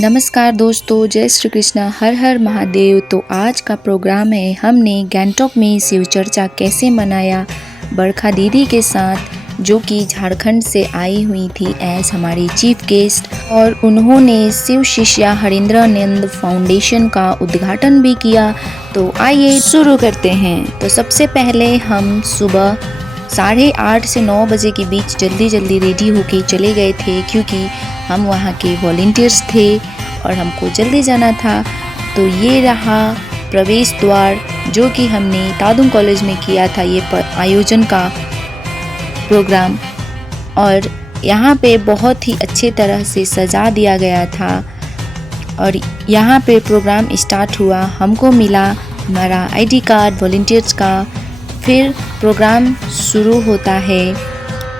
नमस्कार दोस्तों, जय श्री कृष्णा, हर हर महादेव। तो आज का प्रोग्राम है, हमने गैंगटॉक में शिव चर्चा कैसे मनाया बरखा दीदी के साथ, जो कि झारखंड से आई हुई थी एज हमारी चीफ गेस्ट, और उन्होंने शिव शिष्या हरिंद्रानंद फाउंडेशन का उद्घाटन भी किया। तो आइए शुरू करते हैं। तो सबसे पहले हम सुबह 8:30 से 9 बजे के बीच जल्दी रेडी होके चले गए थे, क्योंकि हम वहाँ के वॉलंटियर्स थे और हमको जल्दी जाना था। तो ये रहा प्रवेश द्वार, जो कि हमने तादुंग कॉलेज में किया था ये आयोजन का प्रोग्राम, और यहाँ पे बहुत ही अच्छे तरह से सजा दिया गया था। और यहाँ पे प्रोग्राम स्टार्ट हुआ, हमको मिला हमारा आईडी कार्ड वॉलंटियर्स का। फिर प्रोग्राम शुरू होता है।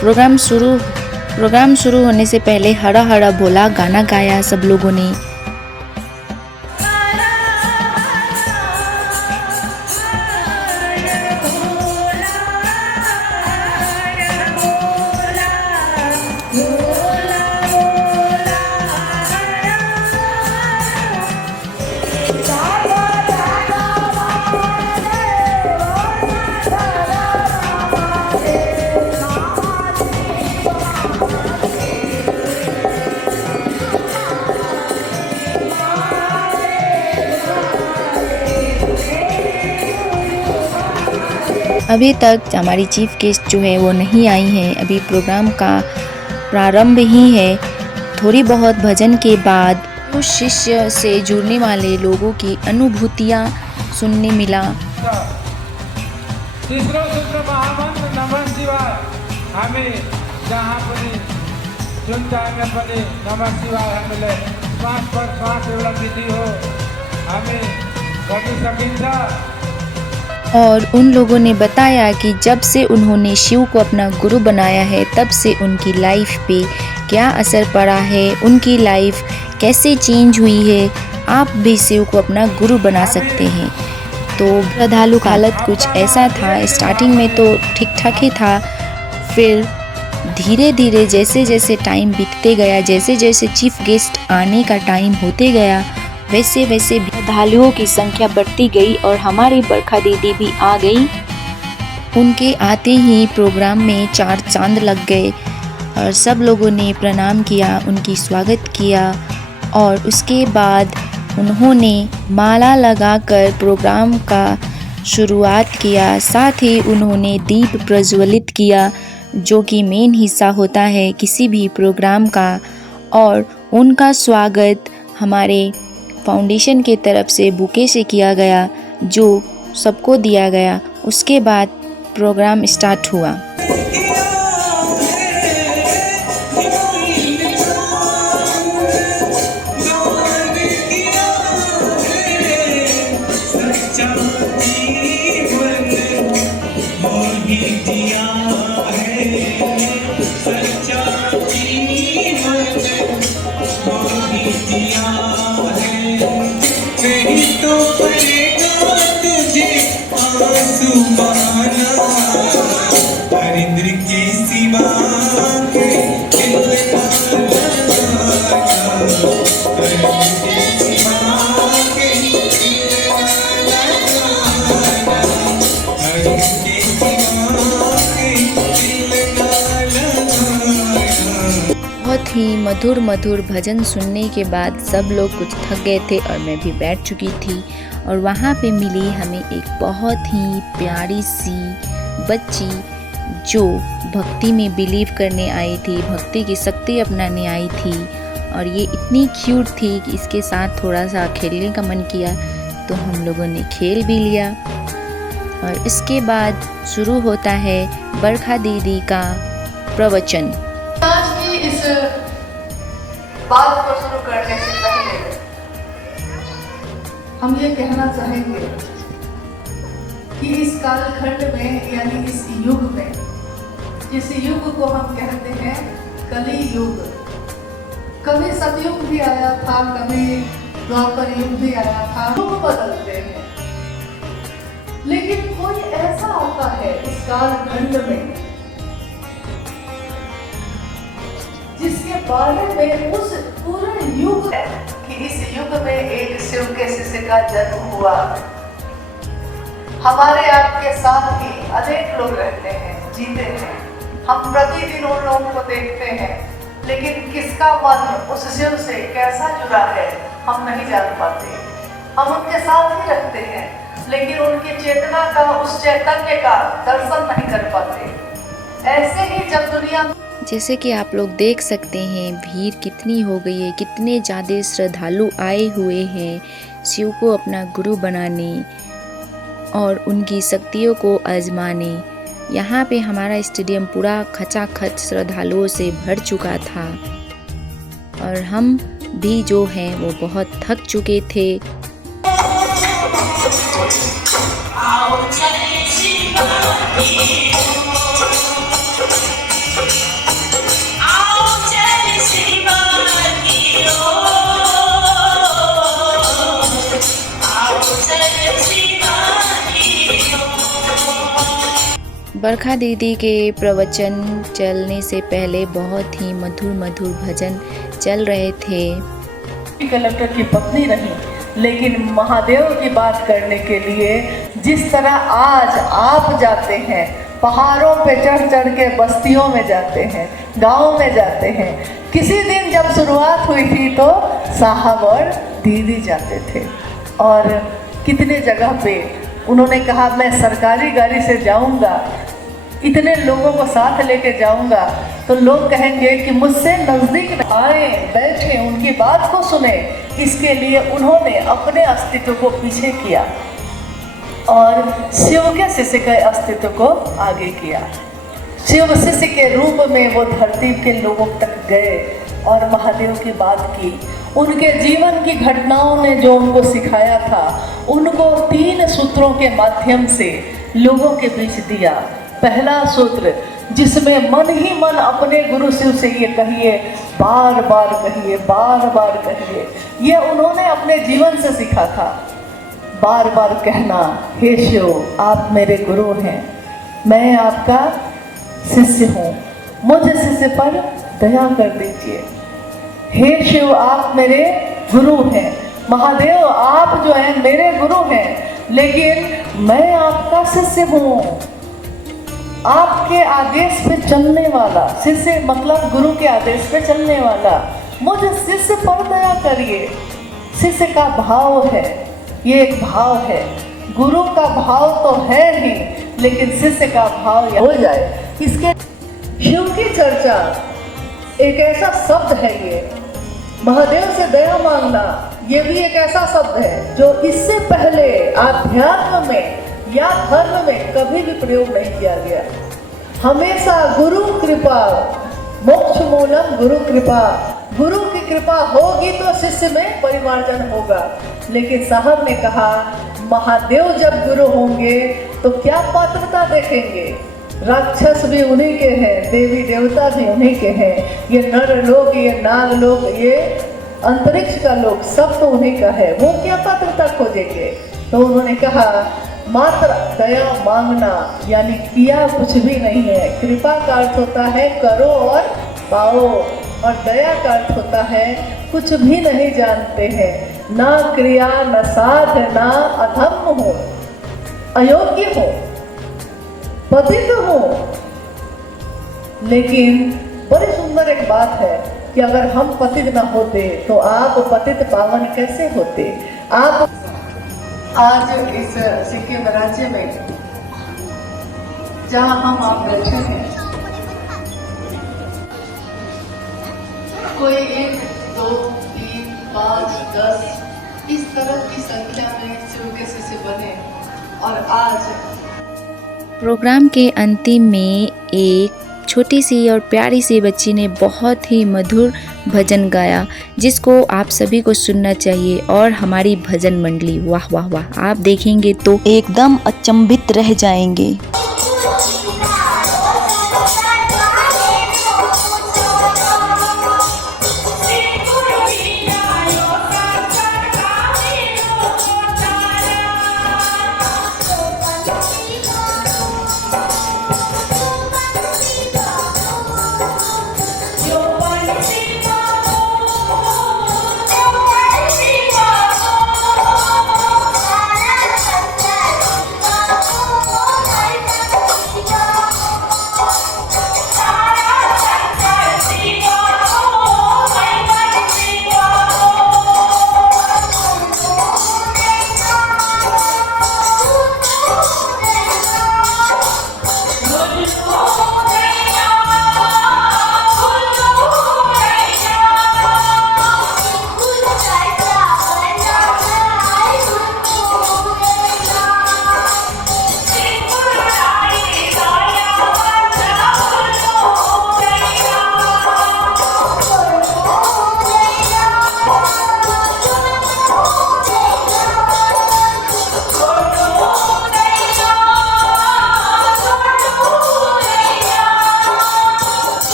प्रोग्राम शुरू होने से पहले हरा हरा बोला गाना गाया सब लोगों ने। अभी तक हमारी चीफ गेस्ट जो है वो नहीं आई हैं। अभी प्रोग्राम का प्रारंभ ही है। थोड़ी बहुत भजन के बाद उस शिष्य से जुड़ने वाले लोगों की अनुभूतियाँ सुनने मिला। तीसरा सूत्र महामंत्र नमः शिवाय, हमें जहाँ पर सुनता है अपने नमः शिवाय हमें श्वास पर श्वास एवं विधि हो, हमें कभी सकिंदा। और उन लोगों ने बताया कि जब से उन्होंने शिव को अपना गुरु बनाया है, तब से उनकी लाइफ पे क्या असर पड़ा है, उनकी लाइफ कैसे चेंज हुई है। आप भी शिव को अपना गुरु बना सकते हैं। तो श्रद्धालु का हालत कुछ ऐसा था। स्टार्टिंग में तो ठीक ठाक ही था, फिर धीरे धीरे जैसे जैसे टाइम बीतते गया, जैसे जैसे चीफ गेस्ट आने का टाइम होते गया, वैसे वैसे श्रद्धालुओं की संख्या बढ़ती गई और हमारी बरखा दीदी भी आ गई। उनके आते ही प्रोग्राम में 4 चांद लग गए और सब लोगों ने प्रणाम किया, उनकी स्वागत किया। और उसके बाद उन्होंने माला लगाकर प्रोग्राम का शुरुआत किया। साथ ही उन्होंने दीप प्रज्वलित किया, जो कि मेन हिस्सा होता है किसी भी प्रोग्राम का। और उनका स्वागत हमारे फाउंडेशन के तरफ से बुके से किया गया, जो सबको दिया गया। उसके बाद प्रोग्राम स्टार्ट हुआ। बहुत ही मधुर भजन सुनने के बाद सब लोग कुछ थक गए थे और मैं भी बैठ चुकी थी। और वहाँ पे मिली हमें एक बहुत ही प्यारी सी बच्ची, जो भक्ति में बिलीव करने आई थी, भक्ति की शक्ति अपनाने आई थी। और ये इतनी क्यूट थी कि इसके साथ थोड़ा सा खेलने का मन किया, तो हम लोगों ने खेल भी लिया। और इसके बाद शुरू होता है बरखा दीदी का प्रवचन। आज की इस बात को शुरू करने से पहले हम ये कहना चाहेंगे कि इस कालखंड में, यानी इस युग में, जिस युग को हम कहते हैं कली युग, कभी सतयुग भी आया था, कभी द्वापर युग भी आया था, युग बदलते हैं। लेकिन कोई ऐसा आता है इस कालखंड में जिसके बारे में उस पूरे युग की कि इस युग में एक शिव के शिष्य का जन्म हुआ। हमारे आपके साथ ही अनेक लोग रहते हैं, जीते हैं, हम प्रतिदिन उन लोगों को देखते हैं, लेकिन किसका मन उस शिव से कैसा जुड़ा है हम नहीं जान पाते। हम उनके साथ ही रहते हैं, लेकिन उनकी चेतना का, उस चैतन्य का दर्शन नहीं कर पाते। ऐसे ही जब दुनिया, जैसे कि आप लोग देख सकते हैं भीड़ कितनी हो गई है, कितने ज़्यादा श्रद्धालु आए हुए हैं शिव को अपना गुरु बनाने और उनकी शक्तियों को आजमाने। यहाँ पे हमारा स्टेडियम पूरा खचाखच श्रद्धालुओं से भर चुका था और हम भी जो हैं वो बहुत थक चुके थे। बरखा दीदी के प्रवचन चलने से पहले बहुत ही मधुर मधुर भजन चल रहे थे। कलेक्टर की पत्नी रही, लेकिन महादेव की बात करने के लिए जिस तरह आज आप जाते हैं, पहाड़ों पे चढ़ चढ़ के बस्तियों में जाते हैं, गाँव में जाते हैं। किसी दिन जब शुरुआत हुई थी तो साहब और दीदी जाते थे और कितने जगह पे उन्होंने कहा मैं सरकारी गाड़ी से जाऊंगा, इतने लोगों को साथ लेके जाऊंगा तो लोग कहेंगे कि मुझसे नज़दीक आए, बैठे, उनकी बात को सुने। इसके लिए उन्होंने अपने अस्तित्व को पीछे किया और शिव के शिष्य के अस्तित्व को आगे किया। शिव शिष्य के रूप में वो धरती के लोगों तक गए और महादेव की बात की। उनके जीवन की घटनाओं ने जो उनको सिखाया था, उनको 3 सूत्रों के माध्यम से लोगों के बीच दिया। पहला सूत्र, जिसमें मन ही मन अपने गुरु शिव से ये कहिए, बार बार कहिए, बार बार कहिए। ये उन्होंने अपने जीवन से सीखा था। बार बार कहना, हे शिव आप मेरे गुरु हैं, मैं आपका शिष्य हूँ, मुझ शिष्य पर दया कर दीजिए। हे शिव आप मेरे गुरु हैं, महादेव आप जो हैं मेरे गुरु हैं, लेकिन मैं आपका शिष्य हूँ, आपके आदेश पे चलने वाला। शिष्य मतलब गुरु के आदेश पे चलने वाला। मुझ शिष्य पर दया करिए। शिष्य का भाव है, ये एक भाव है। गुरु का भाव तो है ही, लेकिन शिष्य का भाव हो जाए। इसके शिव की चर्चा एक ऐसा शब्द है, ये महादेव से दया मांगना, ये भी एक ऐसा शब्द है जो इससे पहले आध्यात्म में या धर्म में कभी भी प्रयोग नहीं किया गया। हमेशा गुरु कृपा, मोक्ष मूलम गुरु कृपा, गुरु की कृपा होगी तो शिष्य में परिमार्जन होगा। लेकिन साहब ने कहा महादेव जब गुरु होंगे तो क्या पात्रता देखेंगे, राक्षस भी उन्हीं के हैं, देवी देवता भी उन्हीं के हैं, ये नर लोग, ये नाग लोग, ये अंतरिक्ष का लोग, सब तो उन्हीं का है, वो क्या पात्रता खोजेंगे। तो उन्होंने कहा मात्र दया मांगना, यानी किया कुछ भी नहीं है। कृपा का अर्थ होता है करो और पाओ, और दया का अर्थ होता है कुछ भी नहीं जानते हैं, ना क्रिया न साध ना अधम हो, अयोग्य हो, पतित हो। लेकिन बड़ी सुंदर एक बात है कि अगर हम पतित न होते तो आप पतित पावन कैसे होते। आप आज इस सिक्किम राज्य में जहाँ हम आप बैठे हैं, कोई 1, 2, 3, 5, 10 इस तरह की संख्या में शिव के शिष्य बने। और आज प्रोग्राम के अंतिम में एक छोटी सी और प्यारी सी बच्ची ने बहुत ही मधुर भजन गाया, जिसको आप सभी को सुनना चाहिए। और हमारी भजन मंडली, वाह वाह वाह, आप देखेंगे तो एकदम अचंभित रह जाएंगे।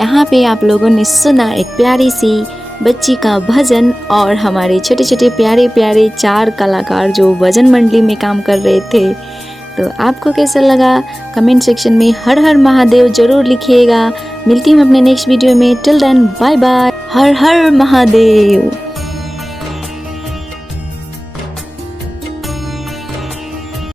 यहाँ पे आप लोगों ने सुना एक प्यारी सी बच्ची का भजन और हमारे छोटे छोटे प्यारे प्यारे 4 कलाकार जो भजन मंडली में काम कर रहे थे। तो आपको कैसा लगा कमेंट सेक्शन में हर हर महादेव जरूर लिखिएगा। मिलती हूँ अपने नेक्स्ट वीडियो में। Till then bye bye. हर हर महादेव।